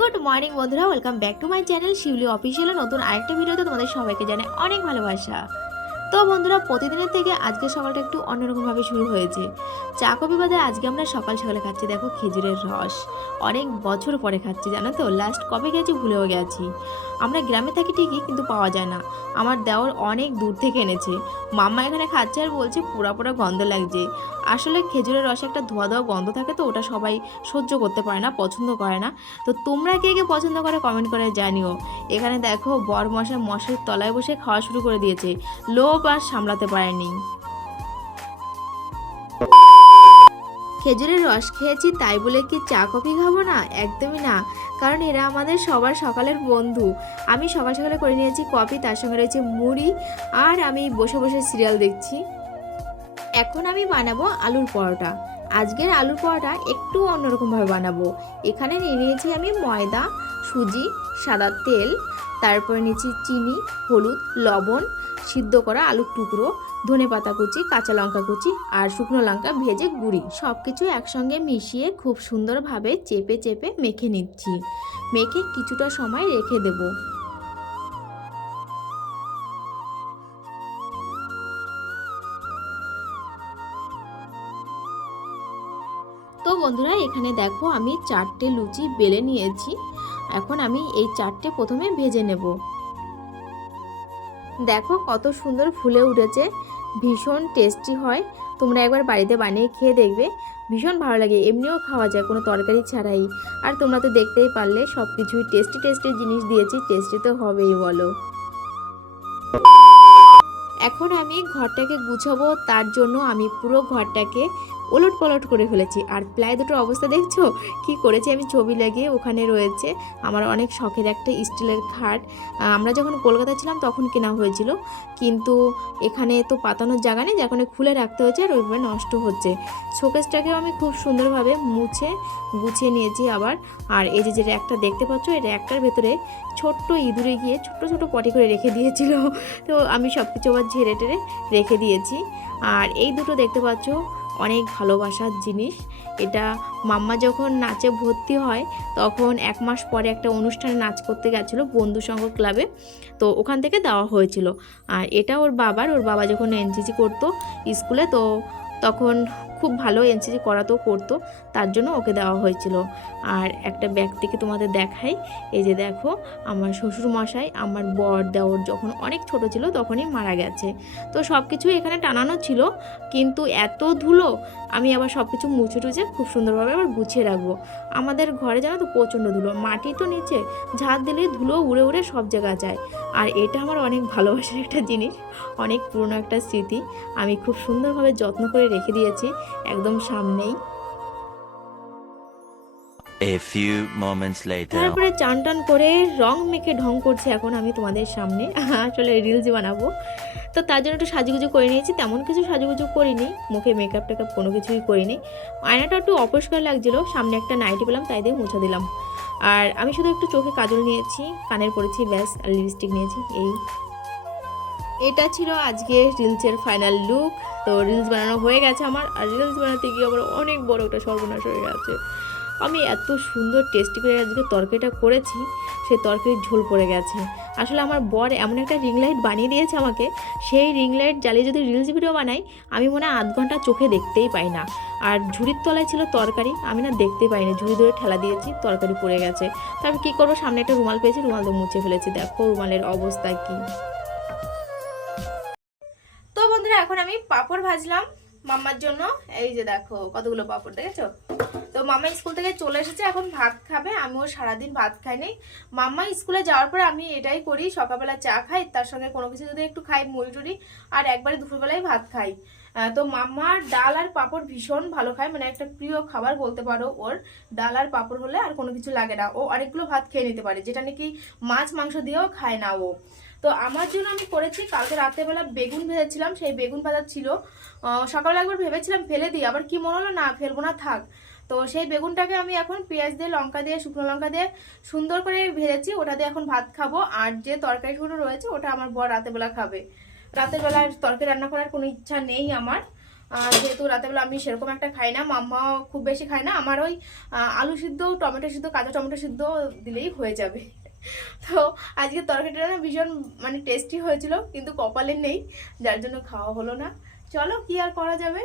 Good morning বন্ধুরা, welcome back to my channel Shiuli official. নতুন আরেকটা ভিডিওতে তোমাদের সবাইকে জানাই অনেক ভালোবাসা। তো বন্ধুরা, প্রতিদিনের থেকে আজকে সকালটা একটু অন্যরকমভাবে শুরু হয়েছে। চা কফি বাদে আজকে আমরা সকাল সকালে খাচ্ছি দেখো খেজুরের রস। অনেক বছর পরে খাচ্ছি, জানো তো, লাস্ট কবে খেয়েছি ভুলেও গেছি। আমরা গ্রামে থাকি ঠিকই, কিন্তু পাওয়া যায় না। আমার দেওর অনেক দূর থেকে এনেছে। মাম্মা এখানে খাচ্ছে আর বলছে পোড়া পোড়া গন্ধ লাগছে। আসলে খেজুরের রসে একটা ধোয়া ধোয়া গন্ধ থাকে, তো ওটা সবাই সহ্য করতে পারে না, পছন্দ করে না। তো তোমরা কে কে পছন্দ করে কমেন্ট করে জানিও। এখানে দেখো বর মশাই মশারির তলায় বসে খাওয়া শুরু করে দিয়েছে, লোভ আর সামলাতে পারেনি। খেজুরের রস খেয়েছি তাই বলে কি চা কফি খাবো না? একদমই না, কারণ এরা আমাদের সবার সকালের বন্ধু। আমি সকাল সকালে করে নিয়েছি কফি, তার সঙ্গে রয়েছে মুড়ি, আর আমি বসে বসে সিরিয়াল দেখছি। এখন আমি বানাবো আলুর পরোটা। আজকের আলুর পরোটা একটু অন্যরকমভাবে বানাবো। এখানে নিয়ে নিয়েছি আমি ময়দা, সুজি, সাদা তেল, তারপরে নিয়েছি চিনি, হলুদ, লবণ, সিদ্ধ করা আলুর টুকরো, ধনেপাতা কুচি, কাঁচা লঙ্কা কুচি আর শুকনো লঙ্কা ভেজে গুঁড়ি, সব কিছু একসঙ্গে মিশিয়ে খুব সুন্দরভাবে চেপে চেপে মেখে নিচ্ছি। মেখে কিছুটা সময় রেখে দেবো। তো বন্ধুরা, এখানে দেখো আমি 4টে লুচি বেলে নিয়েছি। এখন আমি এই 4টে প্রথমে ভেজে নেব। দেখো কত সুন্দর ফুলে উঠেছে, ভীষণ টেস্টি হয়। তোমরা একবার বাড়িতে বানিয়ে খেয়ে দেখবে, ভীষণ ভালো লাগে। এমনিও খাওয়া যায় কোনো তরকারি ছাড়াই। আর তোমরা তো দেখতেই পারলে সব কিছুই টেস্টি টেস্টি জিনিস দিয়েছি, টেস্টি তো হবেই বলো। এখন আমি ঘরটাকে গুছাবো, তার জন্য আমি পুরো ঘরটাকে ওলট পালট করে ফেলেছি। আর প্লাই দুটোর অবস্থা দেখছো কি করেছি আমি, ছবি লাগিয়ে। ওখানে রয়েছে আমার অনেক শখের একটা স্টিলের খাট। আমরা যখন কলকাতা ছিলাম তখন কেনা হয়েছিল, কিন্তু এখানে তো পাতানোর জায়গা নেই, যার কারণে খুলে রাখতে হচ্ছে আর ওইভাবে নষ্ট হচ্ছে। শোকেসটাকেও আমি খুব সুন্দরভাবে মুছে গুছিয়ে নিয়েছি আবার। আর এই যে র্যাকটা দেখতে পাচ্ছ, এই র্যাকটার ভেতরে ছোট্ট ইঁদুরে গিয়ে ছোট্ট ছোট পটি করে রেখে দিয়েছিল, তো আমি সব কিছু আবার ঝেড়ে টেরে রেখে দিয়েছি। আর এই দুটো দেখতে পাচ্ছ অনেক ভালোবাসার জিনিস। এটা মাম্মা যখন নাচে ভর্তি হয় তখন 1 মাস পরে একটা অনুষ্ঠানে নাচ করতে গেছিলো বন্ধু সংঘ ক্লাবে, তো ওখান থেকে দেওয়া হয়েছিল। আর এটা ওর বাবা যখন এনসিসি করতো স্কুলে, তো তখন খুব ভালো এনসিসি করাতেও করতো, তার জন্য ওকে দেওয়া হয়েছিল। আর একটা ব্যক্তিকে তোমাদের দেখাই, এই যে দেখো আমার শ্বশুর মশাই আমার বর দেওর যখন অনেক ছোট ছিল তখনই মারা গেছে। তো সব কিছুই এখানে টানানো ছিল, কিন্তু এত ধুলো, আমি আবার সব কিছু মুছে টুছে খুব সুন্দরভাবে আবার গুছিয়ে রাখবো। আমাদের ঘরে জানো তো প্রচণ্ড ধুলো, মাটি তো নিচে, ঝাঁট দিলে ধুলো উড়ে উড়ে সব জায়গায় যায়। আর এটা আমার অনেক ভালোবাসার একটা জিনিস, অনেক পুরনো একটা স্মৃতি। আমি খুব সুন্দরভাবে যত্ন করে রেখে দিয়েছি একদম সামনেই। A few moments later. তারপরে চান টান করে রং মেখে ঢং করছি এখন আমি তোমাদের সামনে। আসলে রিলস বানাবো, তো তার জন্য একটু সাজুগুজু করে নিয়েছি। তেমন কিছু সাজুগুজু করিনি, মুখে মেকআপ টেকআপ কোনো কিছুই করিনি। আয়নাটা একটু অপরিষ্কার লাগছিলো, সামনে একটা নাইটি পেলাম তাই দিয়ে মুছে দিলাম। আর আমি শুধু একটু চোখে কাজল নিয়েছি, কানের পরেছি ব্যাস, আর লিপস্টিক নিয়েছি। এটা ছিল আজকে রিলসের ফাইনাল লুক। তো রিলস বানানো হয়ে গেছে আমার, আর রিলস বানাতে গিয়ে আবার অনেক বড় একটা সর্বনাশ হয়ে গেছে। আমি এত সুন্দর টেস্টি করে আজকে তরকারিটা করেছি, সেই তরকারির ঝোল পড়ে গেছে। আসলে আমার বর এমন একটা রিং লাইট বানিয়ে দিয়েছে আমাকে, সেই রিং লাইট জ্বালিয়ে যদি রিলস ভিডিও বানাই আমি মনে হয় 1/2 ঘন্টা চোখে দেখতেই পাই না। আর ঝুড়ির তলায় ছিল তরকারি, আমি না দেখতে পাইনি, ঝুড়ি ধরে ঠেলা দিয়েছি, তরকারি পড়ে গেছে। তারপর কী করবো, সামনে একটা রুমাল পেয়েছি, রুমাল দিয়ে মুছে ফেলেছি। দেখো রুমালের অবস্থা কী। তো বন্ধুরা, এখন আমি পাঁপড় ভাজলাম মাম্মার জন্য। এই যে দেখো কতগুলো পাঁপড়, দেখেছো? তো মাম্মা স্কুল থেকে চলে এসেছে, এখন ভাত খাবে। আমিও সারাদিন ভাত খাইনি। মাম্মা স্কুলে যাওয়ার পরে আমি এটাই করি, সকালবেলা চা খাই, তার সঙ্গে কোনো কিছু যদি একটু খাই, মুড়ি টুড়ি, আর একবারে দুপুরবেলায় ভাত খাই। তো মাম্মার ডাল আর পাঁপড় ভীষণ ভালো খায়, মানে একটা প্রিয় খাবার বলতে পারো ওর। ডাল আর পাঁপড় হলে আর কোনো কিছু লাগে না, ও অনেকগুলো ভাত খেয়ে নিতে পারে, যেটা নাকি মাছ মাংস দিয়েও খায় না ও। তো আমার জন্য আমি করেছি, কালকে রাত্রেবেলা বেগুন ভেজেছিলাম, সেই বেগুন ভাজা ছিল। সকালবেলা একবার ভেবেছিলাম ফেলে দিই, আবার কি মনে হলো না ফেলবো না, থাক। তো সেই বেগুনটাকে আমি এখন পেঁয়াজ দিয়ে, লঙ্কা দিয়ে, শুকনো লঙ্কা দিয়ে সুন্দর করে ভেজেছি, ওটা দিয়ে এখন ভাত খাবো। আর যে তরকারিগুলো রয়েছে ওটা আমার বর রাতের বেলা খাবে। রাতের বেলা তরকারি রান্না করার কোনো ইচ্ছা নেই আমার, যেহেতু রাতেবেলা আমি সেরকম একটা খাই না, মাম্মা খুব বেশি খায় না, আমার ওই আলু সিদ্ধ, টমেটো সিদ্ধ, কাঁচা টমেটো সিদ্ধ দিলেই হয়ে যাবে। তো আজকে তরকারিটা না ভীষণ মানে টেস্টি হয়েছিল, কিন্তু কপালে নেই, যার জন্য খাওয়া হলো না। চলো কি আর করা যাবে।